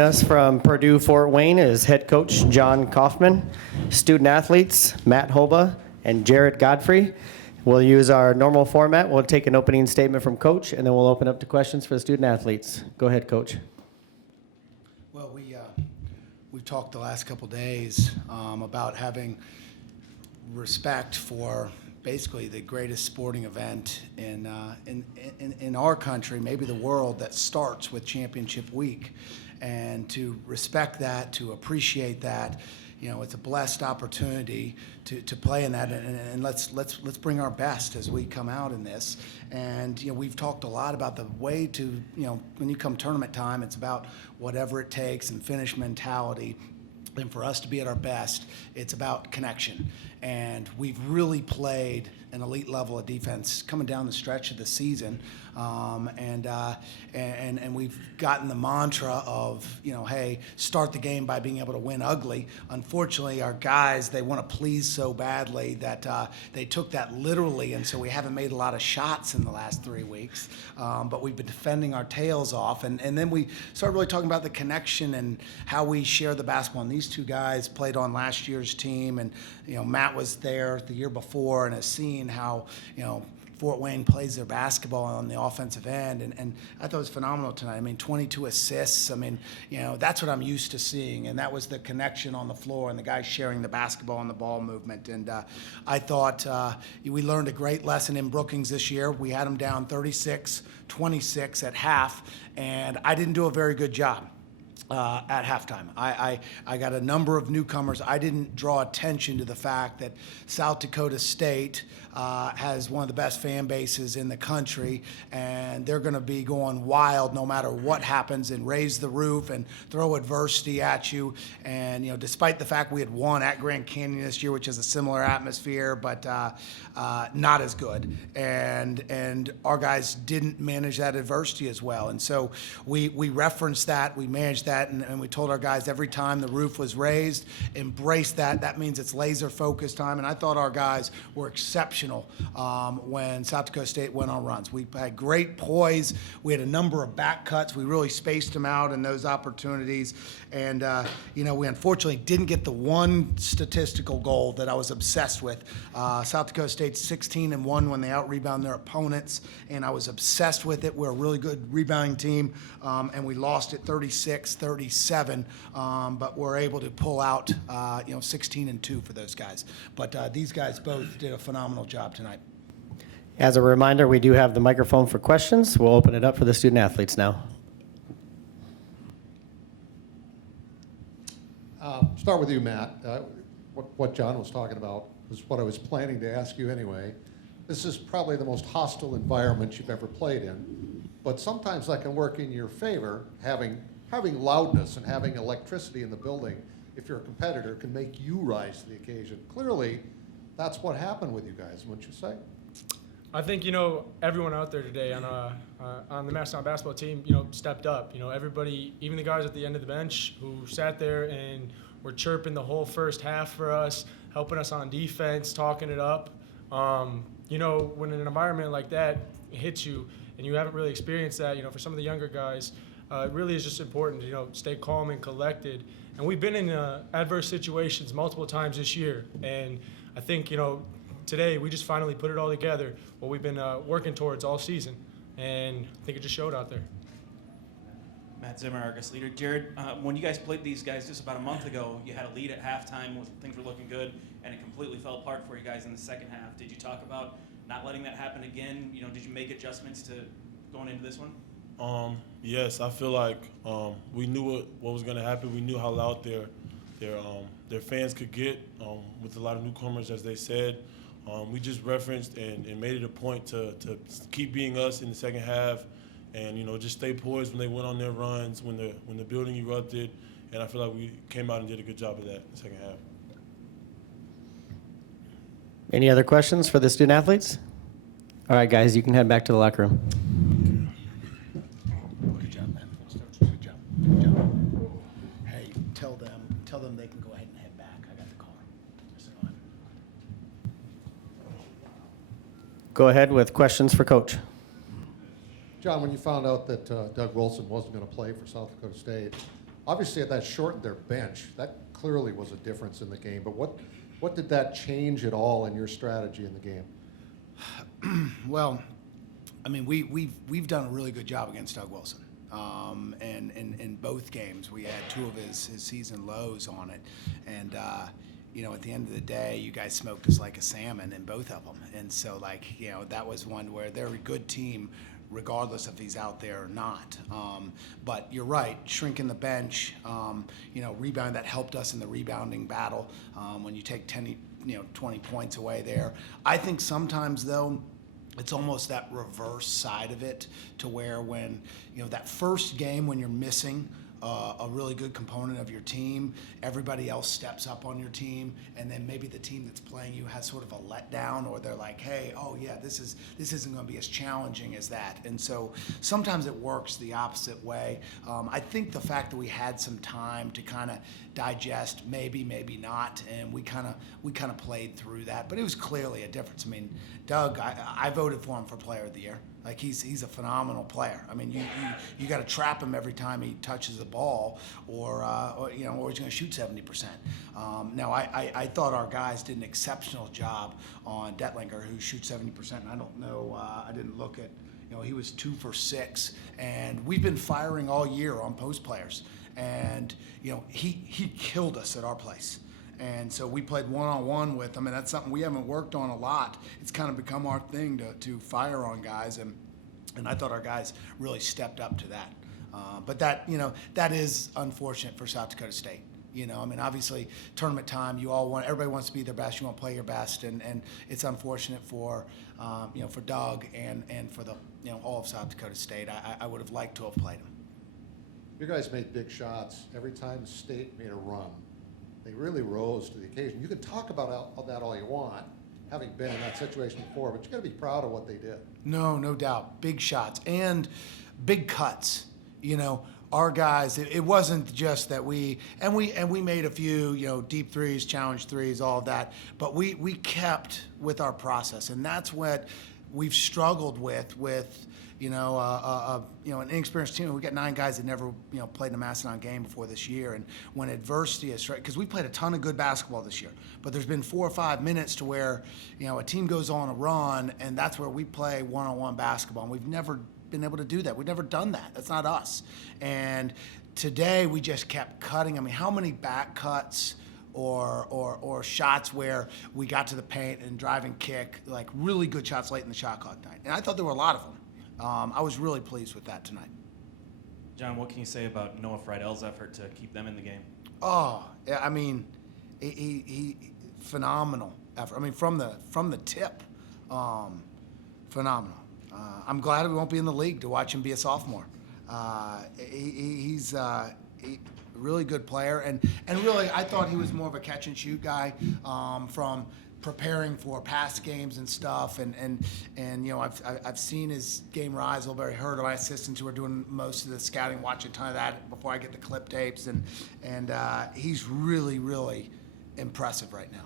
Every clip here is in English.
Joining us from Purdue Fort Wayne is head coach John Kaufman, student athletes Matt Hoba and Jarrett Godfrey. We'll use our normal format. We'll take an opening statement from coach, and then we'll open up to questions for the student athletes. Go ahead, coach. Well, we've talked the last couple days about having respect for basically the greatest sporting event in our country, maybe the world, that starts with championship week. And to respect that, to appreciate that, it's a blessed opportunity to play in that, and let's bring our best as we come out in this. And we've talked a lot about the way to, when you come tournament time, it's about whatever it takes and finish mentality. And for us to be at our best, it's about connection. And we've really played an elite level of defense coming down the stretch of the season. And we've gotten the mantra of, hey, start the game by being able to win ugly. Unfortunately, our guys, they want to please so badly that they took that literally, and so we haven't made a lot of shots in the last 3 weeks. But we've been defending our tails off. And then we started really talking about the connection and how we share the basketball. And these two guys played on last year's team, and Matt was there the year before and has seen how Fort Wayne plays their basketball on the offensive end, and I thought it was phenomenal tonight. I mean, 22 assists. I mean, that's what I'm used to seeing, and that was the connection on the floor and the guys sharing the basketball and the ball movement. And I thought we learned a great lesson in Brookings this year. We had them down 36-26 at half, and I didn't do a very good job at halftime. I got a number of newcomers. I didn't draw attention to the fact that South Dakota State has one of the best fan bases in the country, and they're going to be going wild no matter what happens and raise the roof and throw adversity at you. And despite the fact we had won at Grand Canyon this year, which is a similar atmosphere, but not as good. And our guys didn't manage that adversity as well. And so we referenced that, we managed that, and we told our guys every time the roof was raised, embrace that. That means it's laser focused time. And I thought our guys were exceptional when South Dakota State went on runs. We had great poise. We had a number of back cuts. We really spaced them out in those opportunities. And, we unfortunately didn't get the one statistical goal that I was obsessed with. South Dakota State's 16-1 when they out-rebound their opponents, and I was obsessed with it. We're a really good rebounding team, and we lost it 36-37, but we're able to pull out, 16-2 for those guys. But these guys both did a phenomenal job tonight. As a reminder, we do have the microphone for questions. We'll open it up for the student athletes now. Start with you, Matt. What John was talking about is what I was planning to ask you anyway. This is probably the most hostile environment you've ever played in, but sometimes that can work in your favor. Having loudness and having electricity in the building, if you're a competitor, can make you rise to the occasion. Clearly, that's what happened with you guys, wouldn't you say? I think, everyone out there today on the Massachusetts basketball team, stepped up. Everybody, even the guys at the end of the bench who sat there and were chirping the whole first half for us, helping us on defense, talking it up. When an environment like that hits you and you haven't really experienced that, for some of the younger guys, it really is just important to, stay calm and collected. And we've been in adverse situations multiple times this year. And I think, today we just finally put it all together, what we've been working towards all season. And I think it just showed out there. Matt Zimmer, Argus leader. Jared, when you guys played these guys just about a month ago, you had a lead at halftime, things were looking good, and it completely fell apart for you guys in the second half. Did you talk about not letting that happen again? Did you make adjustments to going into this one? Yes, I feel like we knew what was going to happen. We knew how loud their fans could get with a lot of newcomers, as they said. We just referenced and made it a point to keep being us in the second half, and just stay poised when they went on their runs, when the building erupted, and I feel like we came out and did a good job of that in the second half. Any other questions for the student athletes? All right, guys, you can head back to the locker room. Good job, man. Good job. Good job. Hey, tell them they can go ahead and head back. I got the car. So go ahead. Go ahead with questions for Coach. John, when you found out that Doug Wilson wasn't going to play for South Dakota State, obviously that shortened their bench. That clearly was a difference in the game. But what did that change at all in your strategy in the game? Well, I mean, we've done a really good job against Doug Wilson. And in both games, we had two of his season lows on it. And, you know, at the end of the day, you guys smoked us like a salmon in both of them. And so, like, you know, that was one where they're a good team regardless if he's out there or not. But you're right, shrinking the bench, you know, rebound, that helped us in the rebounding battle when you take 10, you know, 20 points away there. I think sometimes, though, it's almost that reverse side of it to where when, you know, that first game when you're missing a really good component of your team, everybody else steps up on your team, and then maybe the team that's playing you has sort of a letdown, or they're like, hey, oh yeah, this isn't going to be as challenging as that. And so sometimes it works the opposite way. I think the fact that we had some time to kind of digest, maybe not, and we kind of played through that, but it was clearly a difference. I mean, Doug, I voted for him for Player of the Year. Like, he's a phenomenal player. I mean, you got to trap him every time he touches the ball, or you know, or he's going to shoot 70%. Now, I thought our guys did an exceptional job on Detlinger, who shoots 70%. And I don't know, I didn't look at, you know, he was 2 for 6, and we've been firing all year on post players, and you know, he killed us at our place. And so we played one-on-one with them, and that's something we haven't worked on a lot. It's kind of become our thing to fire on guys, and I thought our guys really stepped up to that. But that, you know, that is unfortunate for South Dakota State. You know, I mean, obviously, tournament time, everybody wants to be their best. You want to play your best, and it's unfortunate for, you know, for Doug and for the, you know, all of South Dakota State. I would have liked to have played him. You guys made big shots every time State made a run. They really rose to the occasion. You can talk about that all you want, having been in that situation before, but you got to be proud of what they did. No doubt. Big shots and big cuts. You know, our guys, it wasn't just that we made a few, you know, deep threes, challenge threes, all of that, but we kept with our process, and that's what we've struggled with you know, an inexperienced team. We got 9 guys that never, you know, played in a Macedon game before this year. And when adversity is, because we played a ton of good basketball this year, but there's been 4 or 5 minutes to where, you know, a team goes on a run, and that's where we play one-on-one basketball. And we've never been able to do that. We've never done that. That's not us. And today we just kept cutting. I mean, how many back cuts or shots where we got to the paint and drive and kick, like really good shots late in the shot clock night? And I thought there were a lot of them. I was really pleased with that tonight. John, what can you say about Noah Friedell's effort to keep them in the game? Oh, yeah, I mean, he phenomenal effort. I mean, from the tip, phenomenal. I'm glad we won't be in the league to watch him be a sophomore. He's a really good player, and really, I thought he was more of a catch and shoot guy from preparing for past games and stuff, and you know, I've seen his game rise a little bit. I heard of my assistants who are doing most of the scouting, watch a ton of that before I get the clip tapes, and he's really impressive right now.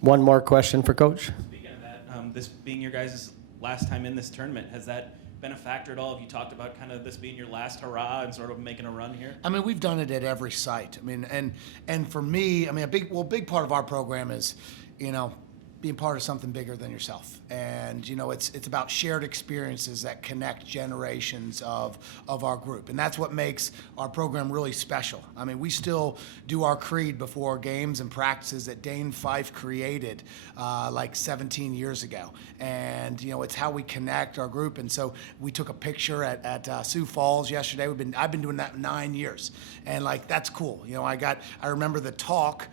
One more question for Coach. Speaking of that, this being your guys' last time in this tournament, has that been a factor at all? Have you talked about kind of this being your last hurrah and sort of making a run here? I mean, we've done it at every site. I mean, and for me, I mean, a big part of our program is, you know, being part of something bigger than yourself. And, you know, it's about shared experiences that connect generations of our group. And that's what makes our program really special. I mean, we still do our creed before games and practices that Dane Fife created like 17 years ago. And, you know, it's how we connect our group. And so we took a picture at Sioux Falls yesterday. I've been doing that 9 years. And, like, that's cool. You know, I remember the talk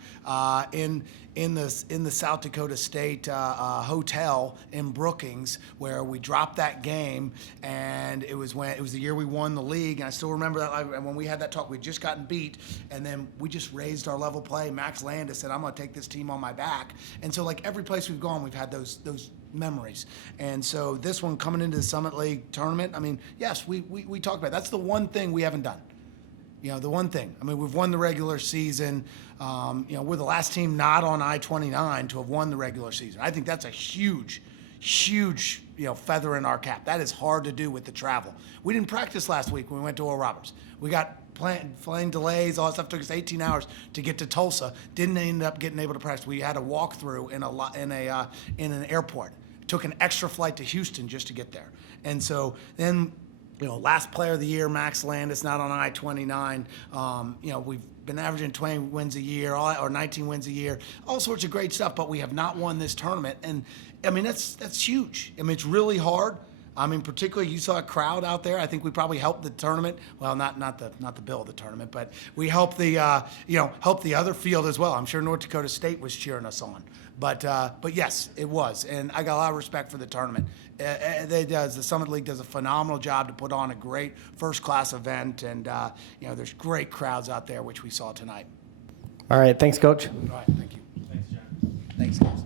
in the South Dakota State hotel in Brookings, where we dropped that game, and it was the year we won the league. And I still remember that when we had that talk, we'd just gotten beat, and then we just raised our level play. Max Landis said, "I'm going to take this team on my back." And so, like, every place we've gone, we've had those memories. And so this one coming into the Summit League tournament, I mean, yes, we talked about it. That's the one thing we haven't done. You know, the one thing. I mean, we've won the regular season. You know, we're the last team not on I-29 to have won the regular season. I think that's a huge, you know, feather in our cap. That is hard to do with the travel. We didn't practice last week when we went to Oral Roberts. We got plane delays, all that stuff. Took us 18 hours to get to Tulsa. Didn't end up getting able to practice. We had a walkthrough in an airport. Took an extra flight to Houston just to get there. And so then, last player of the year, Max Landis, not on I-29. We've been averaging 20 wins a year, or 19 wins a year, all sorts of great stuff, but we have not won this tournament. And I mean, that's huge. I mean, it's really hard. I mean, particularly you saw a crowd out there. I think we probably helped the tournament. Well, not the bill of the tournament, but we helped the helped the other field as well. I'm sure North Dakota State was cheering us on. But yes, it was, and I got a lot of respect for the tournament. The Summit League does a phenomenal job to put on a great first-class event, and there's great crowds out there, which we saw tonight. All right, thanks, Coach. All right, thank you. Thanks, John. Thanks, guys.